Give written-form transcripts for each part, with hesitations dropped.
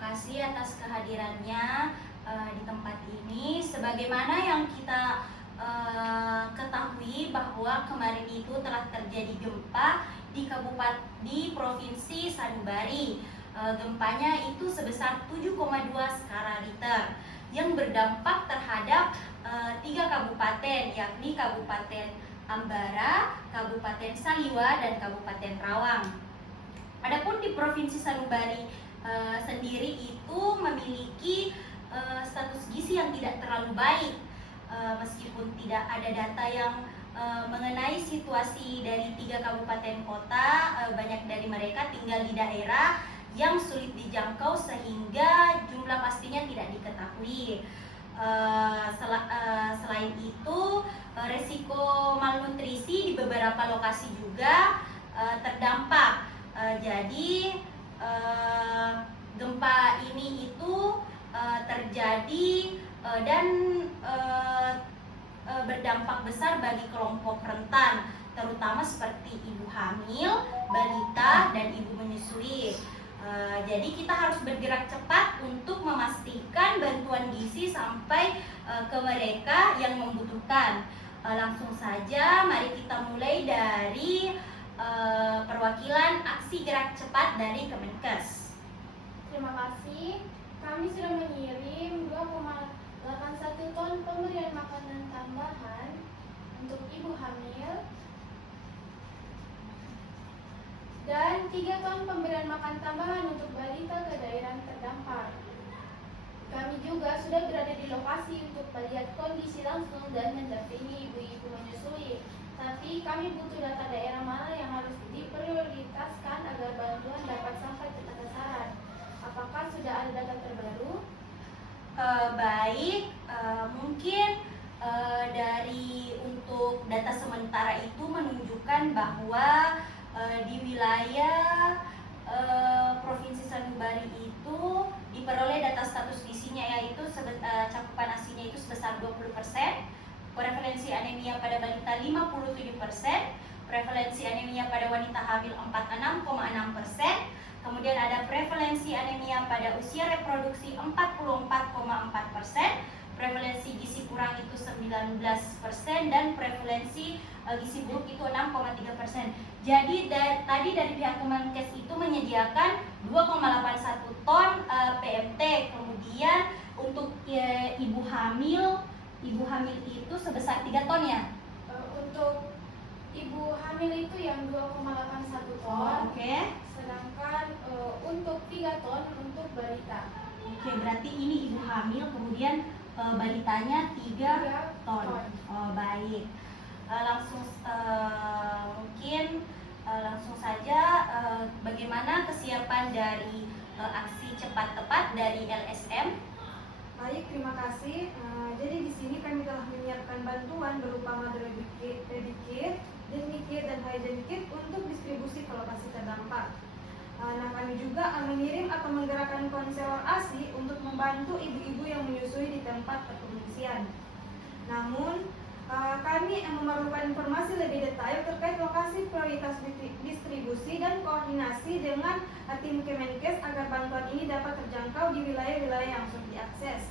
kasih atas kehadirannya di tempat ini. Sebagaimana yang kita ketahui bahwa kemarin itu telah terjadi gempa di Provinsi Sanubari. Gempanya itu sebesar 7,2 skala Richter yang berdampak terhadap 3 kabupaten, yakni Kabupaten Ambara, Kabupaten Saliwa, dan Kabupaten Rawang. Adapun di Provinsi Sanubari sendiri itu memiliki status gizi yang tidak terlalu baik, meskipun tidak ada data yang mengenai situasi dari 3 kabupaten kota. Banyak dari mereka tinggal di daerah yang sulit dijangkau sehingga jumlah pastinya tidak diketahui. Selain itu, resiko malnutrisi di beberapa lokasi juga terdampak. Jadi gempa ini itu terjadi dan berdampak besar bagi kelompok rentan, terutama seperti ibu hamil, balita, dan ibu menyusui. Jadi kita harus bergerak cepat untuk memastikan bantuan gizi sampai ke mereka yang membutuhkan. Langsung saja, mari kita mulai dari perwakilan aksi gerak cepat dari Kemenkes. Terima kasih. Kami sudah mengirim 2,81 ton pemberian makanan tambahan untuk ibu hamil dan 3 ton pemberian makan tambahan untuk balita ke daerah terdampak. Kami juga sudah berada di lokasi untuk melihat kondisi langsung dan mendampingi ibu-ibu menyusui. Tapi kami butuh data daerah mana yang harus diprioritaskan agar bantuan dapat sampai tepat sasaran. Apakah sudah ada data terbaru? Baik, mungkin dari untuk data sementara itu menunjukkan bahwa di wilayah Provinsi Sanubari itu diperoleh data status gizinya, yaitu cakupan ASI-nya itu sebesar 20%, prevalensi anemia pada balita 57%, prevalensi anemia pada wanita hamil 46,6%, kemudian ada prevalensi anemia pada usia reproduksi 44,4%, prevalensi gizi kurang itu 19%, dan prevalensi gizi buruk itu 6,3%. Jadi tadi dari pihak Kemenkes itu menyediakan 2,81 ton PMT. Kemudian untuk ibu hamil itu sebesar 3 ton ya? Untuk ibu hamil itu yang 2,81 ton. Oke. Sedangkan untuk 3 ton untuk balita. Oke, berarti ini ibu hamil, kemudian balitanya 3 ton. Baik. Langsung saja, bagaimana kesiapan dari aksi cepat tepat dari LSM? Baik, terima kasih. Jadi di sini kami telah menyiapkan bantuan berupa mother baby kit, demi kit, dan hygiene kit untuk distribusi ke lokasi terdampak. Nah, kami juga mengirim atau menggerakkan konselor ASI untuk membantu ibu-ibu yang menyusui di tempat pengungsian. Namun, kami memerlukan informasi lebih detail terkait lokasi prioritas distribusi dan koordinasi dengan tim Kemenkes agar bantuan ini dapat terjangkau di wilayah-wilayah yang sulit diakses.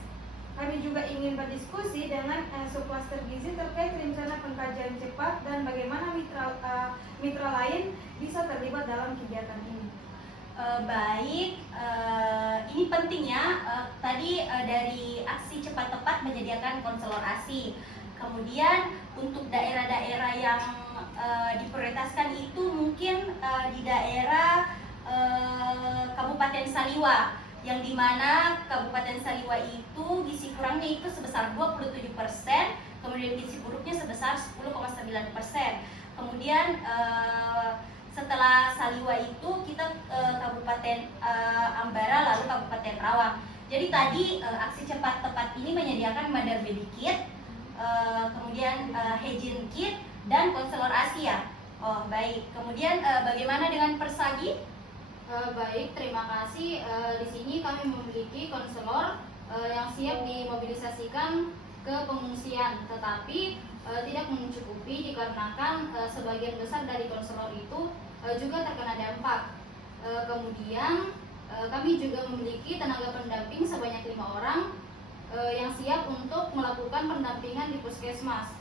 Kami juga ingin berdiskusi dengan subklaster gizi terkait rencana pengkajian cepat dan bagaimana mitra lain bisa terlibat dalam kegiatan ini. Baik, ini penting ya. Tadi dari aksi cepat tepat menyediakan konselor ASI. Kemudian untuk daerah-daerah yang diprioritaskan itu mungkin di daerah Kabupaten Saliwa, yang dimana Kabupaten Saliwa itu gizi kurangnya itu sebesar 27%, kemudian gizi buruknya sebesar 10,9%. Kemudian setelah Saliwa itu kita Kabupaten Ambara, lalu Kabupaten Rawang. Jadi tadi aksi cepat tepat ini menyediakan mother baby kit, kemudian hygiene kit, dan konselor Asia. Oh baik. Kemudian bagaimana dengan Persagi? Baik, terima kasih. Di sini kami memiliki konselor yang siap dimobilisasikan ke pengungsian, tetapi tidak mencukupi dikarenakan sebagian besar dari konselor itu juga terkena dampak. Kemudian Kami juga memiliki tenaga pendamping sebanyak 5 orang yang siap untuk melakukan pendampingan di puskesmas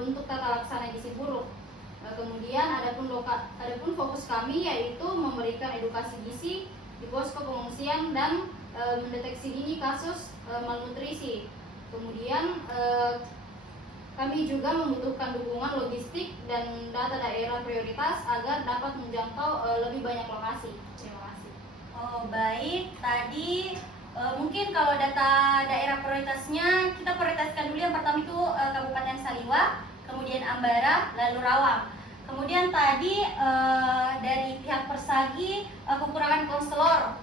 untuk tata laksana gizi buruk. Kemudian adapun fokus kami yaitu memberikan edukasi gizi di posko pengungsian dan mendeteksi dini kasus malnutrisi. Kemudian kami juga membutuhkan dukungan logistik dan data daerah prioritas agar dapat menjangkau lebih banyak lokasi. Terima kasih. Oh baik, tadi mungkin kalau data daerah prioritasnya kita prioritaskan dulu. Yang pertama itu Kabupaten Saliwa, kemudian Ambara, lalu Rawang. Kemudian tadi dari pihak Persagi kekurangan konselor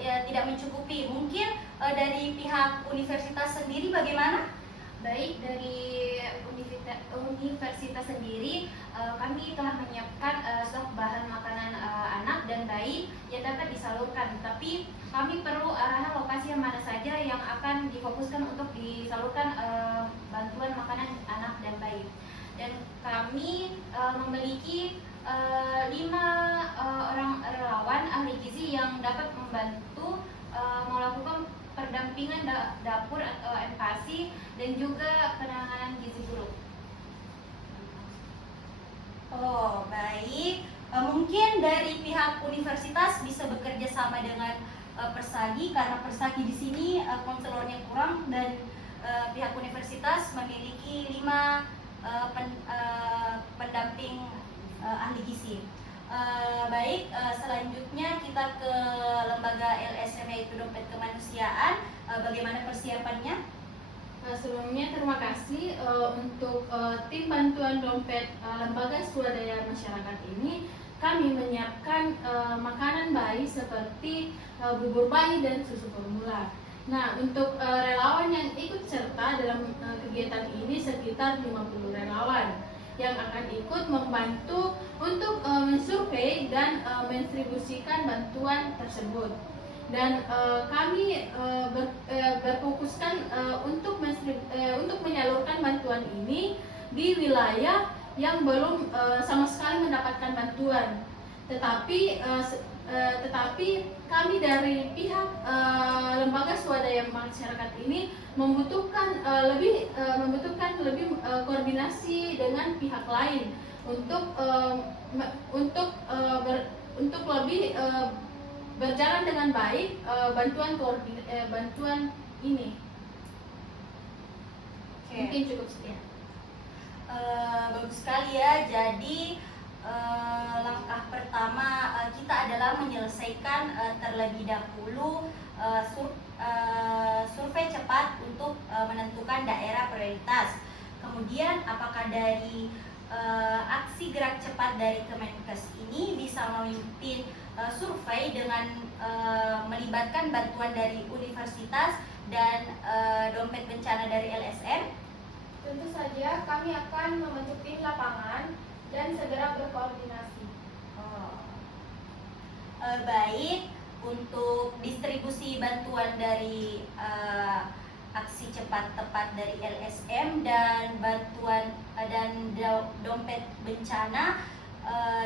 ya, tidak mencukupi. Mungkin dari pihak universitas sendiri bagaimana? Baik, dari universitas sendiri kami telah menyiapkan stok bahan makanan anak dan bayi yang dapat disalurkan. Tapi kami perlu arahan lokasi yang mana saja yang akan difokuskan untuk disalurkan bantuan makanan anak dan bayi. Dan kami memiliki 5 orang relawan ahli gizi yang dapat membantu melakukan pendampingan dapur atau MPASI dan juga penanganan gizi buruk. Oh baik, mungkin dari pihak universitas bisa bekerja sama dengan Persagi karena Persagi di sini konselornya kurang dan pihak universitas memiliki 5 pendamping ahli gizi. Baik, selanjutnya kita ke lembaga LSM yaitu Dompet Kemanusiaan. Bagaimana persiapannya? Sebelumnya terima kasih untuk tim bantuan dompet lembaga swadaya masyarakat ini. Kami menyiapkan makanan bayi seperti bubur bayi dan susu formula. Nah, untuk relawan yang ikut serta dalam kegiatan ini sekitar 50 relawan yang akan ikut membantu untuk mensurvei dan mendistribusikan bantuan tersebut. Dan kami berfokuskan untuk menyalurkan bantuan ini di wilayah yang belum sama sekali mendapatkan bantuan. Tetapi kami dari pihak lembaga swadaya masyarakat ini membutuhkan lebih koordinasi dengan pihak lain untuk lebih berjalan dengan baik bantuan ini. Oke. Mungkin cukup sekian. Bagus sekali ya. Jadi langkah pertama kita adalah menyelesaikan terlebih dahulu survei cepat untuk menentukan daerah prioritas. Kemudian apakah dari aksi gerak cepat dari Kemenkes ini bisa memimpin survei dengan melibatkan bantuan dari universitas dan dompet bencana dari LSM? Tentu saja kami akan membentuk tim lapangan dan segera berkoordinasi. Baik, untuk distribusi bantuan dari aksi cepat tepat dari LSM dan bantuan dan dompet bencana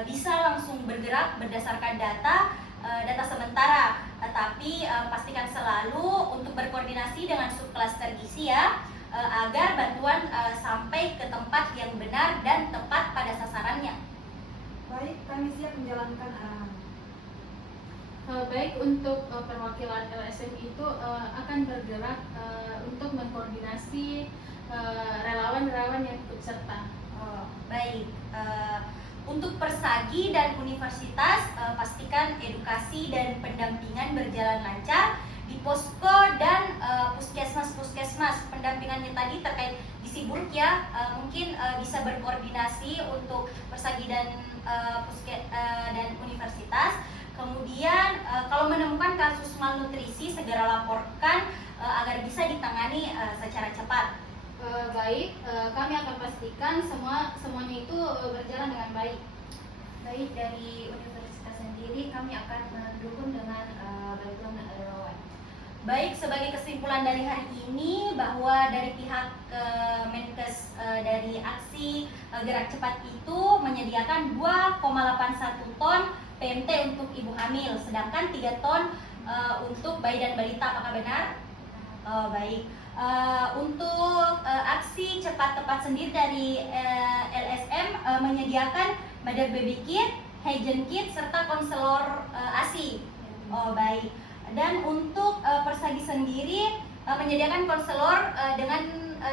bisa langsung bergerak berdasarkan data sementara, tapi pastikan selalu untuk berkoordinasi dengan subklaster gizi ya, agar bantuan sampai ke tempat yang benar dan tepat pada sasarannya. Baik, kami siap menjalankan arahan. Baik, untuk perwakilan LSM itu akan bergerak untuk mengkoordinasi relawan-relawan yang ikut serta. Baik, untuk Persagi dan universitas pastikan edukasi dan pendampingan berjalan lancar di posko dan puskesmas pendampingannya tadi terkait gizi buruk ya, mungkin bisa berkoordinasi untuk Persagi dan dan universitas. Kemudian kalau menemukan kasus malnutrisi segera laporkan agar bisa ditangani secara cepat. Baik, kami akan pastikan semuanya itu berjalan dengan baik. Baik, dari universitas sendiri kami akan mendukung dengan bantuan relawan. Baik, sebagai kesimpulan dari hari ini bahwa dari pihak Menkes dari aksi gerak cepat itu menyediakan 2,81 ton PMT untuk ibu hamil, sedangkan 3 ton untuk bayi dan balita. Apakah benar? Oh, baik. Untuk aksi cepat tepat sendiri dari LSM menyediakan mother baby kit, hygiene kit, serta konselor ASI. Oh, baik. Dan untuk Persagi sendiri menyediakan konselor dengan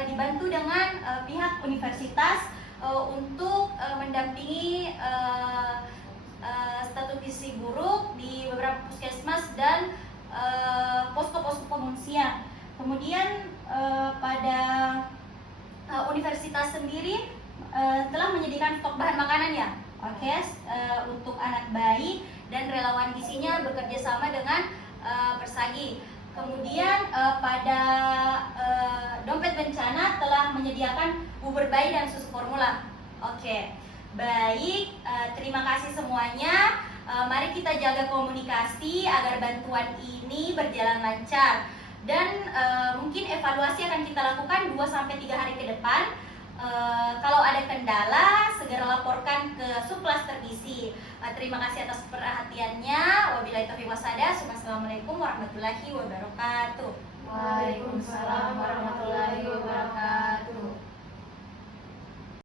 dibantu dengan pihak universitas untuk mendampingi status gizi buruk di beberapa puskesmas dan posko-posko pengungsian. Kemudian pada universitas sendiri telah menyediakan stok bahan makanan ya, oke, untuk anak bayi, dan relawan gizinya bekerja sama dengan Persagi. Kemudian pada dompet bencana telah menyediakan bubur bayi dan susu formula. Oke, baik, terima kasih semuanya. Mari kita jaga komunikasi agar bantuan ini berjalan lancar. Dan mungkin evaluasi akan kita lakukan 2-3 hari ke depan. Kalau ada kendala, segera laporkan ke subklaster gizi. Terima kasih atas perhatiannya. Wabillahi taufiq wasadaq. Wassalamualaikum warahmatullahi wabarakatuh. Waalaikumsalam warahmatullahi wabarakatuh.